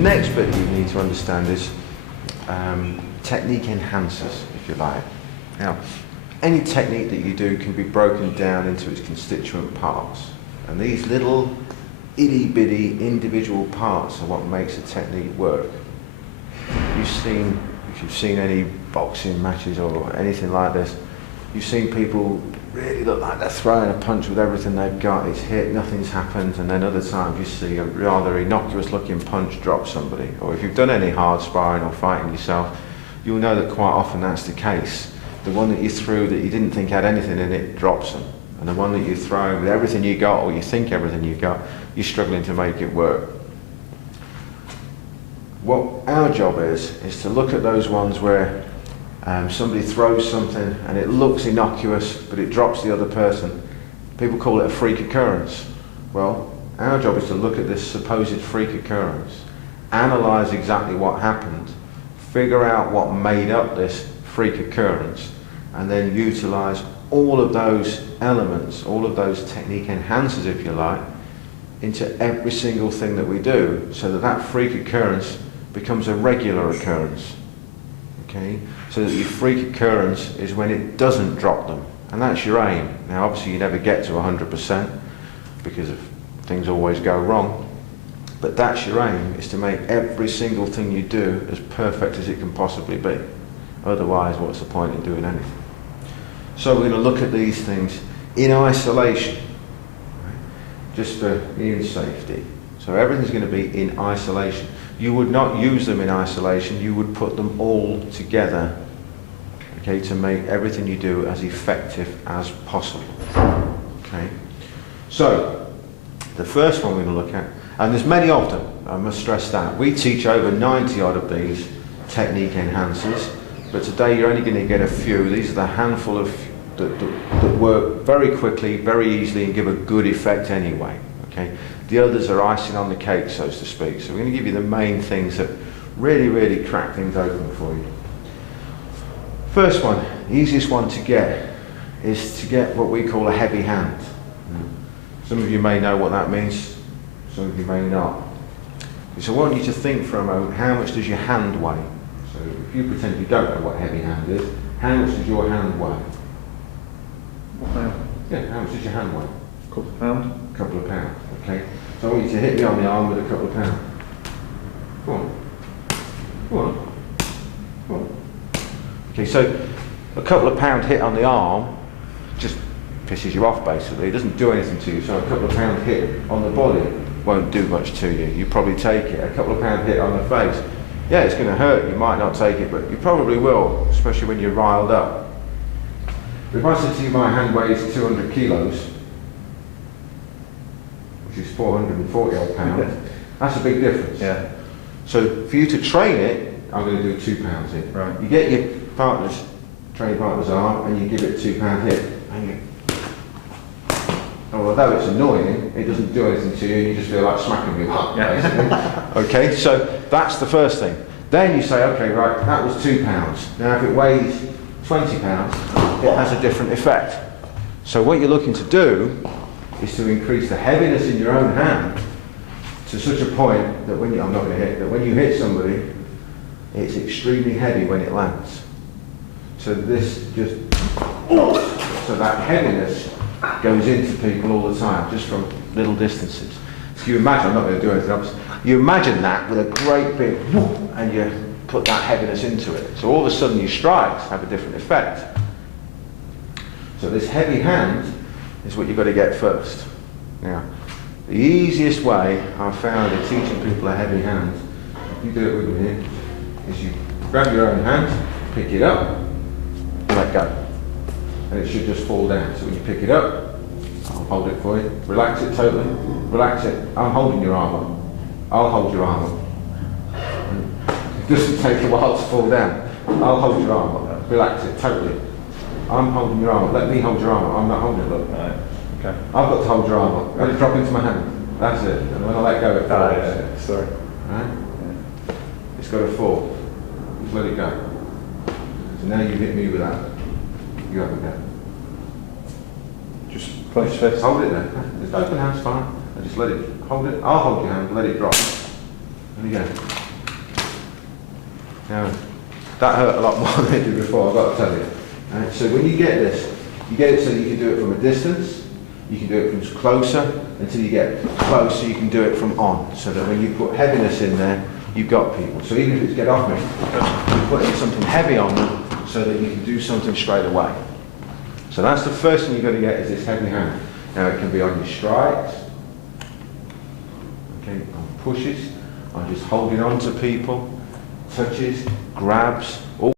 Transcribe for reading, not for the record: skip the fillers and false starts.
next bit you need to understand is technique enhancers, if you like. Now, any technique that you do can be broken down into its constituent parts. And these little itty-bitty individual parts are what makes a technique work. If you've seen any boxing matches or anything like this, you've seen people really look like they're throwing a punch with everything they've got, it's hit, nothing's happened, and then other times you see a rather innocuous looking punch drop somebody. Or if you've done any hard sparring or fighting yourself, you'll know that quite often that's the case. The one that you threw that you didn't think had anything in it drops them. And the one that you throw with everything you got, or you think everything you got, you're struggling to make it work. What our job is to look at those ones where somebody throws something and it looks innocuous, but it drops the other person. People call it a freak occurrence. Well, our job is to look at this supposed freak occurrence, analyse exactly what happened, figure out what made up this freak occurrence, and then utilise all of those elements, all of those technique enhancers, if you like, into every single thing that we do, so that that freak occurrence becomes a regular occurrence. Okay? So that your freak occurrence is when it doesn't drop them, and that's your aim. Now obviously you never get to 100% because things always go wrong, but that's your aim, is to make every single thing you do as perfect as it can possibly be. Otherwise, what's the point in doing anything? So we're going to look at these things in isolation, right? Just for Ian's safety. So everything's going to be in isolation. You would not use them in isolation, you would put them all together, okay, to make everything you do as effective as possible. Okay? So, the first one we're going to look at, and there's many of them, I must stress that. We teach over 90 odd of these technique enhancers, but today you're only going to get a few. These are the handful of that work very quickly, very easily, and give a good effect anyway. Okay? The others are icing on the cake, so to speak. So we're going to give you the main things that really crack things open for you. First one, the easiest one to get, is to get what we call a heavy hand. Some of you may know what that means, some of you may not. So I want you to think for a moment, how much does your hand weigh? So if you pretend you don't know what a heavy hand is, how much does your hand weigh? Yeah, how much does your hand weigh? A couple of pounds. A couple of pounds, okay. So I want you to hit me on the arm with a couple of pounds. Go on. Go on. Go on. Okay, so a couple of pound hit on the arm just pisses you off basically. It doesn't do anything to you. So a couple of pound hit on the body won't do much to you. You probably take it. A couple of pound hit on the face. Yeah, it's going to hurt. You might not take it, but you probably will, especially when you're riled up. If I said to you my hand weighs 200 kilos, which is 440 odd pounds, that's a big difference. Yeah. So for you to train it, I'm going to do 2 pounds hit. Right. You get your training partner's arm, and you give it a 2 pound hit. And you, although it's annoying, it doesn't do anything to you, you just feel like smacking me up, basically. Okay, so that's the first thing. Then you say, okay, right, that was 2 pounds. Now if it weighs 20 pounds, it has a different effect. So what you're looking to do is to increase the heaviness in your own hand to such a point that when you, I'm not going to hit, that when you hit somebody, it's extremely heavy when it lands. So this just, so that heaviness goes into people all the time, just from little distances. So you imagine, I'm not going to do anything else, you imagine that with a great big whoop, and you put that heaviness into it. So all of a sudden your strikes have a different effect. So this heavy hand is what you've got to get first. Now, the easiest way I've found in teaching people a heavy hand, if you do it with me here, is you grab your own hand, pick it up, and let go. And it should just fall down. So when you pick it up, I'll hold it for you. Relax it totally. Relax it. I'm holding your arm up. I'll hold your arm up. It doesn't take a while to fall down. I'll hold your arm up. Relax it totally. I'm holding your arm up. Let me hold your arm up. I'm not holding it, look. Right. Okay. I've got to hold your arm up. Let it drop into my hand. That's it. And when I let go, it falls. Yeah. Sorry. Right? Yeah. It's got to fall. Just let it go. So now you hit me with that. You have a go. Just clench fist. Hold it there. Just open hand's fine. And just let it, hold it. I'll hold your hand, let it drop. There you go. Now, that hurt a lot more than it did before, I've got to tell you. Right? So when you get this, you get it so you can do it from a distance, you can do it from closer, until you get closer you can do it from on, so that when you put heaviness in there, you've got people. So even if it's get off me, you're putting something heavy on them so that you can do something straight away. So that's the first thing you've got to get, is this heavy hand. Now it can be on your strides, okay, on pushes, on just holding on to people, touches, grabs, all